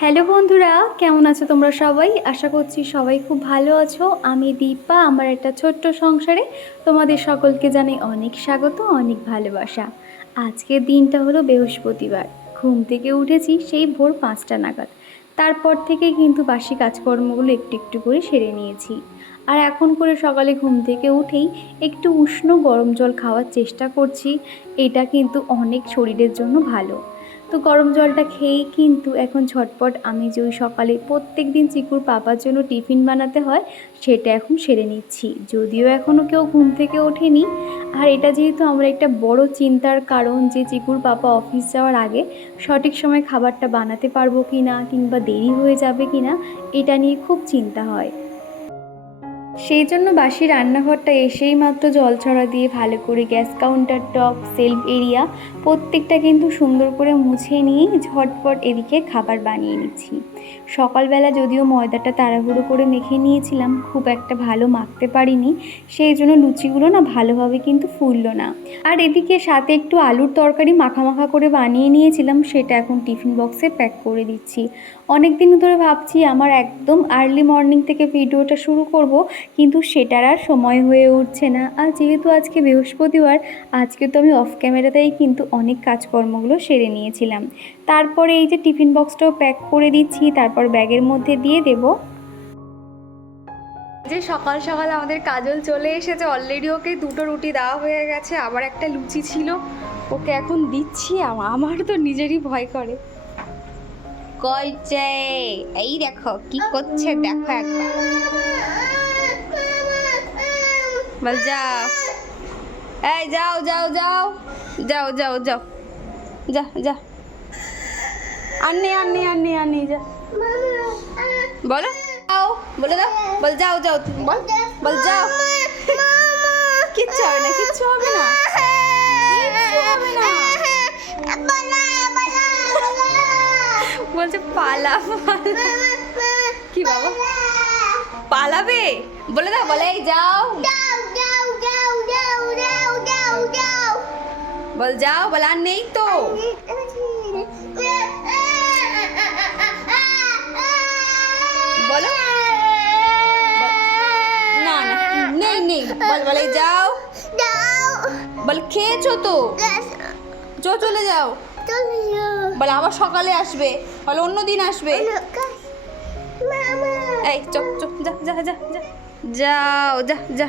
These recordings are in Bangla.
হ্যালো বন্ধুরা, কেমন আছো তোমরা সবাই? আশা করছি সবাই খুব ভালো আছো। আমি দীপা, আমার একটা ছোট্ট সংসারে তোমাদের সকলকে জানাই অনেক স্বাগত, অনেক ভালোবাসা। আজকের দিনটা হলো বৃহস্পতিবার। ঘুম থেকে উঠেছি সেই ভোর 5টা নাগাদ। তারপর থেকে কিন্তু বাসি কাজকর্মগুলো একটু একটু করে সেরে নিয়েছি। আর এখন করে সকালে ঘুম থেকে উঠেই একটু উষ্ণ গরম জল খাওয়ার চেষ্টা করছি। এটা কিন্তু অনেক শরীরের জন্য ভালো। তো গরম জলটা খেয়েই কিন্তু এখন ঝটপট আমি যে ওই সকালে প্রত্যেক দিন চিকুর পাপার জন্য টিফিন বানাতে হয় সেটা এখন সেরে নিচ্ছি। যদিও এখনও কেউ ঘুম থেকে ওঠেনি, আর এটা যেহেতু আমার একটা বড় চিন্তার কারণ যে চিকুর পাপা অফিস যাওয়ার আগে সঠিক সময় খাবারটা বানাতে পারবো কি না, কিংবা দেরি হয়ে যাবে কি না, এটা নিয়ে খুব চিন্তা হয়। সেই জন্য বাসি রান্নাঘরটা এসেই মাত্র জল ছড়া দিয়ে ভালো করে gas counter top, self area প্রত্যেকটা কিন্তু সুন্দর করে মুছে নিয়ে ঝটপট এদিকে খাবার বানিয়ে নিচ্ছি। সকালবেলা যদিও ময়দাটা তাড়াহুড়ো করে মেখে নিয়েছিলাম, খুব একটা ভালো মাখতে পারিনি, সেই জন্য লুচিগুলো না ভালোভাবে কিন্তু ফুললো না। আর এদিকে সাথে একটু আলুর তরকারি মাখা মাখা করে বানিয়ে নিয়েছিলাম, সেটা এখন টিফিন বক্সে প্যাক করে দিচ্ছি। অনেক দিন ধরে ভাবছি আমার একদম আর্লি মর্নিং থেকে ভিডিওটা শুরু করব, কিন্তু সেটার আর সময় হয়ে উঠছে না। আর যেহেতু আজকে বৃহস্পতিবার, আজকে তো আমি অফ ক্যামেরাতেই কিন্তু অনেক কাজকর্মগুলো সেরে নিয়েছিলাম। তারপরে এই যে টিফিন বক্সটাও প্যাক করে দিচ্ছি, তারপর ব্যাগের মধ্যে দিয়ে দেব। যে সকাল সকাল আমাদের কাজল চলে এসেছে অলরেডি। ওকে দুটো রুটি দেওয়া হয়ে গেছে, আবার একটা লুচি ছিল, ওকে এখন দিচ্ছি। আমার তো নিজেরই ভয় করে। কইছে এই দেখো কি করছে, দেখো একবার। বল যাও, এই যাও যাও যাও যাও যাও যাও, যা যা, আন্নি আন্নি আন্নি আন্নি যা। বলো যাও, বলে দাও, বল যাও যাও, বল বল যাও। কিচ্ছু হবে না, কিচ্ছু হবে না, কিচ্ছু হবে না। বলছে পালা পালা। কি বাবা পালাবে? বলে দাও, বলে এই যাও, বল যাও, বল আর নেই তো। বলো না না নেই নেই, বল বলে যাও, বল খেয়েছো তো, চলে যাও, বলে আবার সকালে আসবে, বলে অন্য দিন আসবে। এই চপ চপ, যা যা যা যা, যাও যা যা।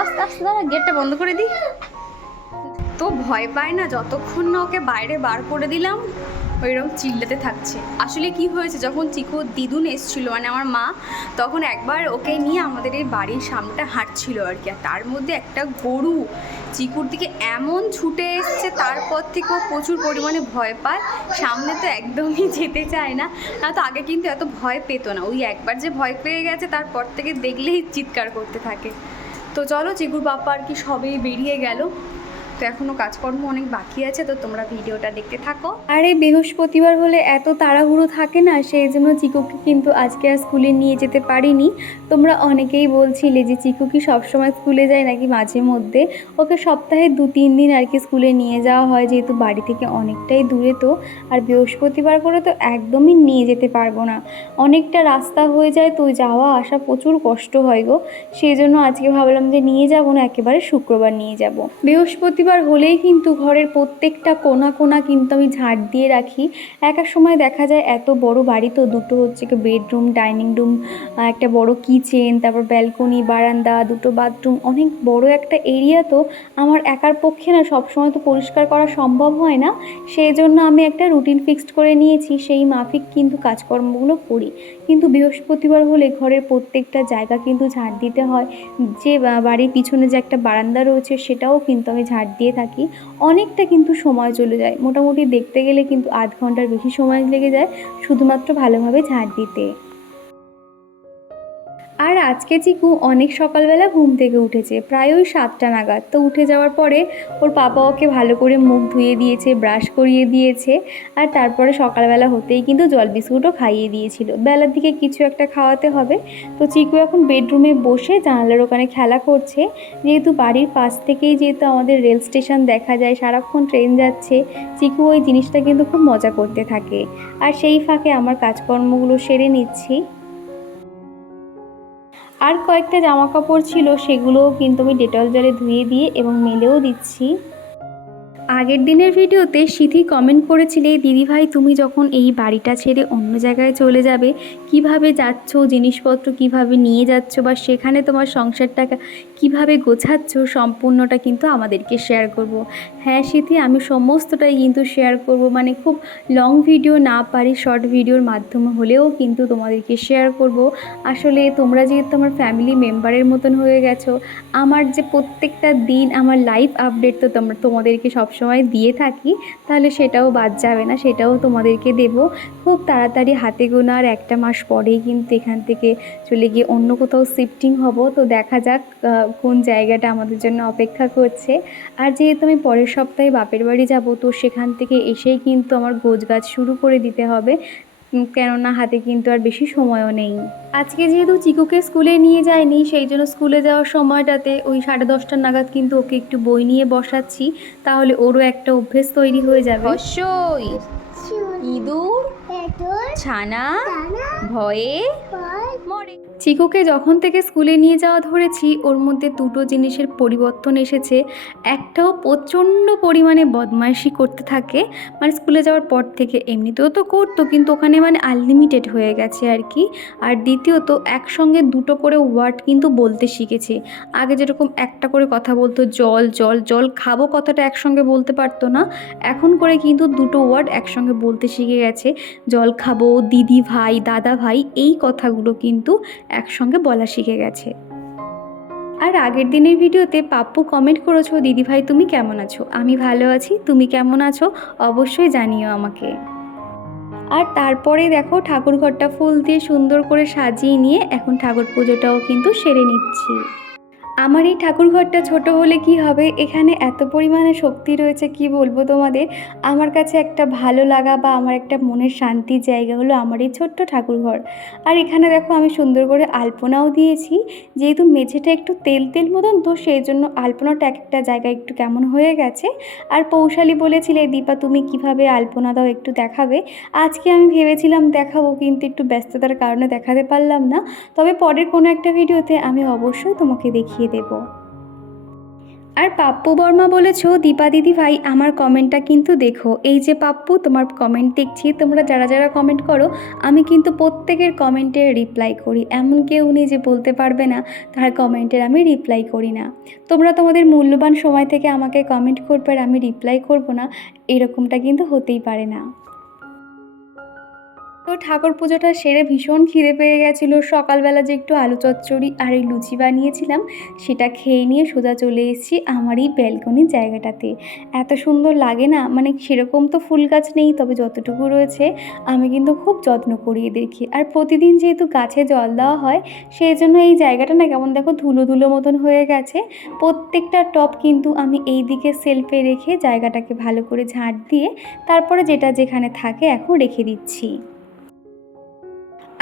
আস্তে আস্তে দাঁড়া, গেটটা বন্ধ করে দিই। তো ভয় পায় না, যতক্ষণ না ওকে বাইরে বার করে দিলাম ওইরকম চিল্লাতে থাকছে। আসলে কি হয়েছে, যখন চিকু দিদুন এসেছিলো মানে আমার মা, তখন একবার ওকে নিয়ে আমাদের এই বাড়ির সামনেটা হাঁটছিল আর কি, আর তার মধ্যে একটা গরু চিকুর দিকে এমন ছুটে এসছে, তারপর থেকে ও প্রচুর পরিমাণে ভয় পায়, সামনে তো একদমই যেতে চায় না। না তো আগে কিন্তু এত ভয় পেতো না, ওই একবার যে ভয় পেয়ে গেছে তারপর থেকে দেখলেই চিৎকার করতে থাকে। তো চলো, চিকুর বাপ্পা আর কি সবেই বেরিয়ে গেল, তো এখনও কাজকর্ম অনেক বাকি আছে, তো তোমরা ভিডিওটা দেখতে থাকো। আর এই বৃহস্পতিবার হলে এত তাড়াহুড়ো থাকে না, সেই জন্য চিকুকে কিন্তু আজকে আর স্কুলে নিয়ে যেতে পারিনি। তোমরা অনেকেই বলছিলে যে চিকু কি সবসময় স্কুলে যায় নাকি মাঝে মধ্যে। ওকে সপ্তাহে 2-3 দিন আর কি স্কুলে নিয়ে যাওয়া হয়, যেহেতু বাড়ি থেকে অনেকটাই দূরে। তো আর বৃহস্পতিবার করে তো একদমই নিয়ে যেতে পারবো না, অনেকটা রাস্তা হয়ে যায়, তো যাওয়া আসা প্রচুর কষ্ট হয় গো। সেই জন্য আজকে ভাবলাম যে নিয়ে যাব না, একেবারে শুক্রবার নিয়ে যাব। বৃহস্পতিবার হলেই কিন্তু ঘরের প্রত্যেকটা কোণা কোণা কিন্তু আমি ঝাড় দিয়ে রাখি। এক এক সময় দেখা যায় এত বড় বাড়ি, তো দুটো হচ্ছে কি বেডরুম, ডাইনিং রুম, একটা বড় কিচেন, তারপর ব্যালকনি, বারান্দা, দুটো বাথরুম, অনেক বড় একটা এরিয়া। তো আমার একার পক্ষে না সবসময় তো পরিষ্কার করা সম্ভব হয় না, সেই জন্য আমি একটা রুটিন ফিক্সড করে নিয়েছি, সেই মাফিক কিন্তু কাজকর্মগুলো করি। কিন্তু বৃহস্পতিবার হলে ঘরের প্রত্যেকটা জায়গা কিন্তু ঝাড় দিতে হয়। যে বাড়ির পিছনে যে একটা বারান্দা রয়েছে সেটাও কিন্তু আমি ঝাড় দিয়ে থাকি। অনেকটা কিন্তু সময় চলে যায়, মোটামুটি দেখতে গেলে কিন্তু আধ ঘন্টার বেশি সময় লেগে যায় শুধুমাত্র ভালোভাবে ঝাড় দিতে। আর আজকে চিকু অনেক সকালবেলা ঘুম থেকে উঠেছে, প্রায় ওই 7টা নাগাদ। তো উঠে যাওয়ার পরে ওর পাপা ওকে ভালো করে মুখ ধুয়ে দিয়েছে, ব্রাশ করিয়ে দিয়েছে, আর তারপরে সকালবেলা হতেই কিন্তু জল বিস্কুটও খাইয়ে দিয়েছিল। বেলার দিকে কিছু একটা খাওয়াতে হবে। তো চিকু এখন বেডরুমে বসে জানালার ওখানে খেলা করছে। যেহেতু বাড়ির পাশ থেকেই যেহেতু আমাদের রেল স্টেশন দেখা যায়, সারাক্ষণ ট্রেন যাচ্ছে, চিকু ওই জিনিসটা কিন্তু খুব মজা করতে থাকে। আর সেই ফাঁকে আমার কাজকর্মগুলো সেরে নিচ্ছি। আর কয়েকটা জামা কাপড় ছিল, সেগুলোও কিন্তু আমি ডেটল জলে ধুয়ে দিয়ে এবং মেলেও দিচ্ছি। আগের দিনের ভিডিওতে সিথি কমেন্ট করেছিলে, দিদিভাই তুমি যখন এই বাড়িটা ছেড়ে অন্য জায়গায় চলে যাবে কিভাবে যাচ্ছ, জিনিসপত্র কিভাবে নিয়ে যাচ্ছ, বা সেখানে তোমার সংসারটাকে কিভাবে গোছাচ্ছ, সম্পূর্ণটা কিন্তু আমাদেরকে শেয়ার করব। হ্যাঁ সিথি, আমি সমস্তটাই কিন্তু শেয়ার করব, মানে খুব লং ভিডিও না পারি, শর্ট ভিডিওর মাধ্যমে হলেও কিন্তু তোমাদেরকে শেয়ার করব। আসলে তোমরা যেহেতু আমার ফ্যামিলি মেম্বারের মতন হয়ে গেছো, আমার যে প্রত্যেকটা দিন আমার লাইফ আপডেট তো তোমাদেরকে সবসময় দিয়ে থাকি, তাহলে সেটাও বাদ যাবে না, সেটাও তোমাদেরকে দেব। খুব তাড়াতাড়ি হাতে গোনা আর একটা মাস পরেই কিন্তু এখান থেকে চলে গিয়ে অন্য কোথাও শিফটিং হব। তো দেখা যাক কোন জায়গাটা আমাদের জন্য অপেক্ষা করছে। আর যেহেতু আমি পরের সপ্তাহে বাপের বাড়ি যাব, তো সেখান থেকে এসেই কিন্তু আমার গোছগাছ শুরু করে দিতে হবে, কেননা হাতে কিন্তু আর বেশি সময়ও নেই। আজকে যেহেতু চিকুকে স্কুলে নিয়ে যায়নি, সেই জন্য স্কুলে যাওয়ার সময়টাতে ওই 10:30 নাগাদ কিন্তু ওকে একটু বই নিয়ে বসাচ্ছি, তাহলে ওরও একটা অভ্যেস তৈরি হয়ে যাবে। অবশ্যই ইঁদুর ছানা ভয়ে মরে। চিকুকে যখন থেকে স্কুলে নিয়ে যাওয়া ধরেছি, ওর মধ্যে দুটো জিনিসের পরিবর্তন এসেছে। একটাও প্রচণ্ড পরিমাণে বদমাইশি করতে থাকে, মানে স্কুলে যাওয়ার পর থেকে, এমনিতেও তো করতো কিন্তু ওখানে মানে আনলিমিটেড হয়ে গেছে আর কি। আর দ্বিতীয়ত একসঙ্গে দুটো করে ওয়ার্ড কিন্তু বলতে শিখেছে। আগে যেরকম একটা করে কথা বলতো, জল জল জল খাবো কথাটা একসঙ্গে বলতে পারতো না, এখন করে কিন্তু দুটো ওয়ার্ড একসঙ্গে বলতে শিখে গেছে। জল খাবো, দিদি ভাই, দাদা ভাই, এই কথাগুলো কিন্তু একসঙ্গে বলা শিখে গেছে। আর আগের দিনের ভিডিওতে পাপ্পু কমেন্ট করেছো, দিদিভাই তুমি কেমন আছো? আমি ভালো আছি, তুমি কেমন আছো অবশ্যই জানিও আমাকে। আর তারপরে দেখো ঠাকুরঘরটা ফুল দিয়ে সুন্দর করে সাজিয়ে নিয়ে এখন ঠাকুর পুজোটাও কিন্তু সেরে নিচ্ছি। আমার এই ঠাকুরঘরটা ছোট হলে কি হবে, এখানে এত পরিমাণে শক্তি রয়েছে কি বলবো তোমাদের। আমার কাছে একটা ভালো লাগা বা আমার একটা মনের শান্তির জায়গা হলো আমার এই ছোট্ট ঠাকুরঘর। আর এখানে দেখো আমি সুন্দর করে আলপনাও দিয়েছি, যেহেতু মেঝেটা একটু তেল তেল মতন, তো সেই জন্য আলপনাটা একটা জায়গায় একটু কেমন হয়ে গেছে। আর পৌশালী বলেছিলে, দীপা তুমি কিভাবে আলপনা দাও একটু দেখাবে। আজকে আমি ভেবেছিলাম দেখাবো, কিন্তু একটু ব্যস্ততার কারণে দেখাতে পারলাম না, তবে পরের কোনো একটা ভিডিওতে আমি অবশ্যই তোমাকে দেখিয়ে দেব। আর পাপ্পু বর্মা বলেছো, দীপা দিদি ভাই আমার কমেন্টটা কিন্তু দেখো। এই যে পাপ্পু, তোমার কমেন্ট দেখছি, তোমরা যারা যারা কমেন্ট করো আমি কিন্তু প্রত্যেকের কমেন্টের রিপ্লাই করি, এমন কেউ নেই যে বলতে পারবে না তার কমেন্টের আমি রিপ্লাই করি না। তোমরা তোমাদের মূল্যবান সময় থেকে আমাকে কমেন্ট করবে আর আমি রিপ্লাই করব না, এরকমটা কিন্তু হতেই পারে না। তো ঠাকুর পুজোটা সেরে ভীষণ খিদে পেয়ে গেছিলো। সকালবেলা যে একটু আলু চচ্চড়ি আর এই লুচি বানিয়েছিলাম, সেটা খেয়ে নিয়ে সোজা চলে এসেছি আমার এই ব্যালকনির জায়গাটাতে। এত সুন্দর লাগে না, মানে সেরকম তো ফুল গাছ নেই, তবে যতটুকু রয়েছে আমি কিন্তু খুব যত্ন করিয়ে দেখি। আর প্রতিদিন যেহেতু গাছে জল দেওয়া হয়, সেই জন্য এই জায়গাটা না কেমন দেখো ধুলো ধুলো মতন হয়ে গেছে। প্রত্যেকটা টব কিন্তু আমি এই দিকে সেলফে রেখে জায়গাটাকে ভালো করে ঝাঁট দিয়ে তারপরে যেটা যেখানে থাকে এখন রেখে দিচ্ছি।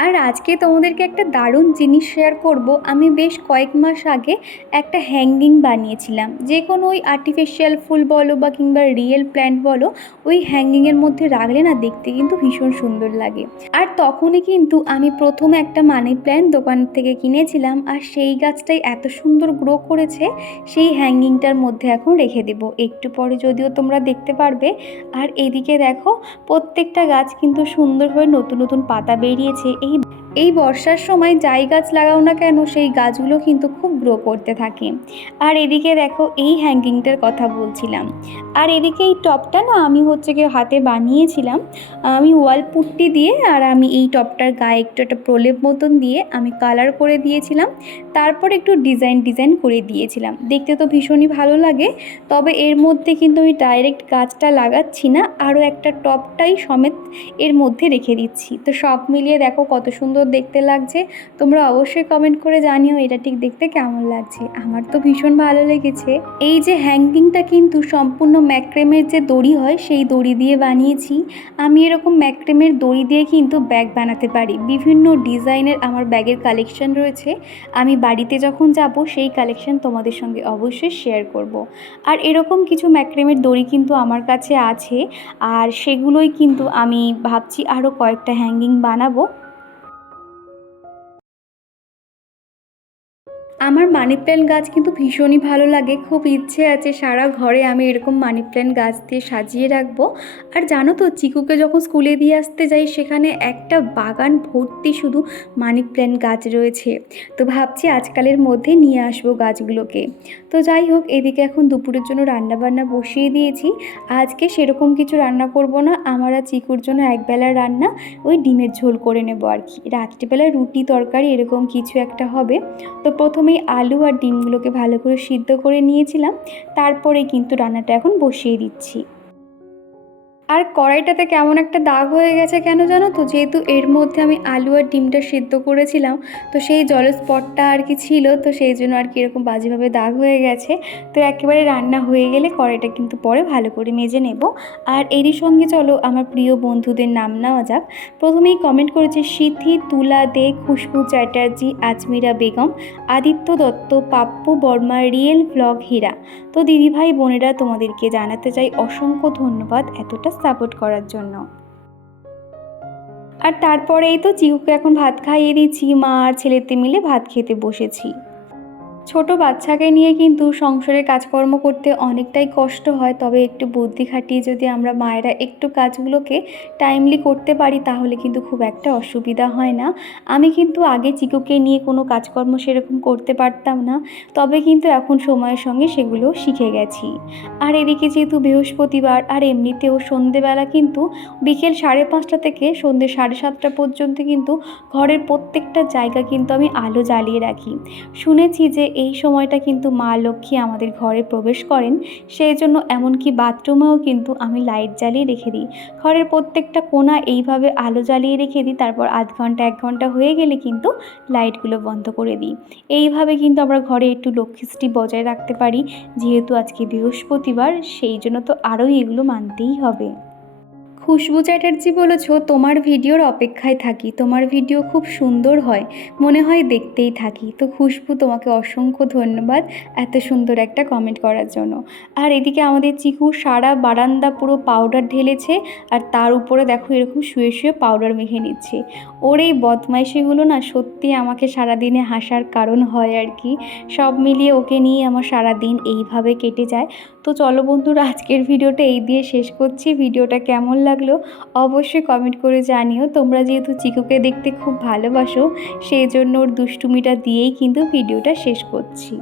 আর আজকে তোমাদেরকে একটা দারুণ জিনিস শেয়ার করব। আমি বেশ কয়েক মাস আগে একটা হ্যাঙ্গিং বানিয়েছিলাম, যে কোনো ওই আর্টিফিশিয়াল ফুল বলো বা কিংবা রিয়েল প্ল্যান্ট বলো, ওই হ্যাঙ্গিংয়ের মধ্যে রাখলে না দেখতে কিন্তু ভীষণ সুন্দর লাগে। আর তখনই কিন্তু আমি প্রথমে একটা মানি প্ল্যান্ট দোকান থেকে কিনেছিলাম, আর সেই গাছটাই এত সুন্দর গ্রো করেছে, সেই হ্যাঙ্গিংটার মধ্যে এখন রেখে দেব একটু পরে, যদিও তোমরা দেখতে পারবে। আর এদিকে দেখো প্রত্যেকটা গাছ কিন্তু সুন্দরভাবে নতুন নতুন পাতা বেরিয়েছে। এই বর্ষার সময় যাই গাছ লাগাও না কেন, সেই গাছগুলো কিন্তু খুব গ্রো করতে থাকে। আর এদিকে দেখো এই হ্যাঙ্গিংটার কথা বলছিলাম। আর এদিকে এই টপটা না আমি হচ্ছে গিয়ে হাতে বানিয়েছিলাম, আমি ওয়াল পুট্টি দিয়ে, আর আমি এই টপটার গায়ে একটু একটা প্রলেপ মতন দিয়ে আমি কালার করে দিয়েছিলাম, তারপর একটু ডিজাইন করে দিয়েছিলাম। দেখতে তো ভীষণই ভালো লাগে। তবে এর মধ্যে কিন্তু আমি ডাইরেক্ট গাছটা লাগাচ্ছি না, আরও একটা টপটাই সমেত এর মধ্যে রেখে দিচ্ছি। তো সব মিলিয়ে দেখো কত সুন্দর সুন্দর দেখতে লাগছে। তোমরা অবশ্যই কমেন্ট করে জানিও এটা ঠিক দেখতে কেমন লাগছে। আমার তো ভীষণ ভালো লেগেছে। এই যে হ্যাঙ্গিংটা কিন্তু সম্পূর্ণ ম্যাক্রেমের যে দড়ি হয় সেই দড়ি দিয়ে বানিয়েছি। আমি এরকম ম্যাক্রেমের দড়ি দিয়ে কিন্তু ব্যাগ বানাতে পারি। বিভিন্ন ডিজাইনের আমার ব্যাগের কালেকশন রয়েছে। আমি বাড়িতে যখন যাব সেই কালেকশন তোমাদের সঙ্গে অবশ্যই শেয়ার করব। আর এরকম কিছু ম্যাক্রেমের দড়ি কিন্তু আমার কাছে আছে, আর সেগুলোই কিন্তু আমি ভাবছি আরও কয়েকটা হ্যাঙ্গিং বানাবো। আমার মানি প্ল্যান্ট গাছ কিন্তু ভীষণই ভালো লাগে। খুব ইচ্ছে আছে সারা ঘরে আমি এরকম মানি প্ল্যান্ট গাছ দিয়ে সাজিয়ে রাখবো। আর জানো তো, চিকুকে যখন স্কুলে দিয়ে আসতে যাই সেখানে একটা বাগান ভর্তি শুধু মানি প্ল্যান্ট গাছ রয়েছে। তো ভাবছি আজকালের মধ্যে নিয়ে আসবো গাছগুলোকে। তো যাই হোক, এদিকে এখন দুপুরের জন্য রান্নাবান্না বসিয়ে দিয়েছি। আজকে সেরকম কিছু রান্না করব না, আমার আর চিকুর জন্য একবেলার রান্না, ওই ডিমের ঝোল করে নেবো আর কি। রাত্রিবেলায় রুটি তরকারি এরকম কিছু একটা হবে। তো প্রথমেই আলু আর ডিমগুলোকে ভালো করে সিদ্ধ করে নিয়েছিলাম, তারপরে কিন্তু রান্নাটা এখন বসিয়ে দিচ্ছি। আর কড়াইটাতে কেমন একটা দাগ হয়ে গেছে কেন জানো তো? যেহেতু এর মধ্যে আমি আলু আর ডিমটা সিদ্ধ করেছিলাম, তো সেই জলের স্পটটা আর কি ছিল, তো সেই জন্য আর কি এরকম বাজেভাবে দাগ হয়ে গেছে। তো একেবারে রান্না হয়ে গেলে কড়াইটা কিন্তু পরে ভালো করে মেজে নেব। আর এরই সঙ্গে চলো আমার প্রিয় বন্ধুদের নাম নেওয়া যাক। প্রথমেই কমেন্ট করেছে সিথি, তুলা দে, খুশবু চ্যাটার্জি, আজমিরা বেগম, আদিত্য দত্ত, পাপ্পু বর্মা, রিয়েল ব্লগ হীরা। তো দিদিভাই বোনেরা, তোমাদেরকে জানাতে চাই অসংখ্য ধন্যবাদ এতটা সাপোর্ট করার জন্য। আর তারপরেই তো চিকুকে এখন ভাত খাইয়ে দিচ্ছি। মা আর ছেলেতে মিলে ভাত খেতে বসেছি। ছোট বাচ্চাকে নিয়ে কিন্তু সংসারের কাজকর্ম করতে অনেকটাই কষ্ট হয়, তবে একটু বুদ্ধি খাটিয়ে যদি আমরা মায়েরা একটু কাজগুলোকে টাইমলি করতে পারি তাহলে কিন্তু খুব একটা অসুবিধা হয় না। আমি কিন্তু আগে চিকুকে নিয়ে কোনো কাজকর্ম সেরকম করতে পারতাম না, তবে কিন্তু এখন সময়ের সঙ্গে সেগুলো শিখে গেছি। আর এদিকে যেহেতু বৃহস্পতিবার, আর এমনিতেও সন্ধেবেলা কিন্তু বিকেল 5:30 থেকে সন্ধ্যে 7:30 পর্যন্ত কিন্তু ঘরের প্রত্যেকটা জায়গা কিন্তু আমি আলো জ্বালিয়ে রাখি। শুনেছি যে এই সময়টা কিন্তু মা লক্ষ্মী আমাদের ঘরে প্রবেশ করেন, সেই জন্য এমনকি বাথরুমেও কিন্তু আমি লাইট জ্বালিয়ে রেখে দিই। ঘরের প্রত্যেকটা কোণা এইভাবে আলো জ্বালিয়ে রেখে দিই, তারপর আধ ঘন্টা 1 ঘন্টা হয়ে গেলে কিন্তু লাইটগুলো বন্ধ করে দিই। এইভাবে কিন্তু আমরা ঘরে একটু লক্ষ্মীষ্টি বজায় রাখতে পারি। যেহেতু আজকে বৃহস্পতিবার, সেই জন্য তো আরোই এগুলো মানতেই হবে। খুশবু চ্যাটার্জি বলেছ, তোমার ভিডিওর অপেক্ষায় থাকি, তোমার ভিডিও খুব সুন্দর হয়, মনে হয় দেখতেই থাকি। তো খুশবু, তোমাকে অসংখ্য ধন্যবাদ এত সুন্দর একটা কমেন্ট করার জন্য। আর এদিকে আমাদের চিকু সারা বারান্দা পুরো পাউডার ঢেলেছে, আর তার উপরে দেখো এরকম শুয়ে শুয়ে পাউডার মেখে নিচ্ছে। ওর এই বদমাইশিগুলো না সত্যি আমাকে সারাদিনে হাসার কারণ হয় আর কি। সব মিলিয়ে ওকে নিয়ে আমার সারাদিন এইভাবে কেটে যায়। তো চলো বন্ধুরা, আজকের ভিডিওটা এই দিয়ে শেষ করছি। ভিডিওটা কেমন লাগলো অবশ্যই কমেন্ট করে জানিও। তোমরা যেহেতু চিকুকে দেখতে খুব ভালোবাসো, সেই জন্য ওর দুষ্টুমিটা দিয়েই কিন্তু ভিডিওটা শেষ করছি।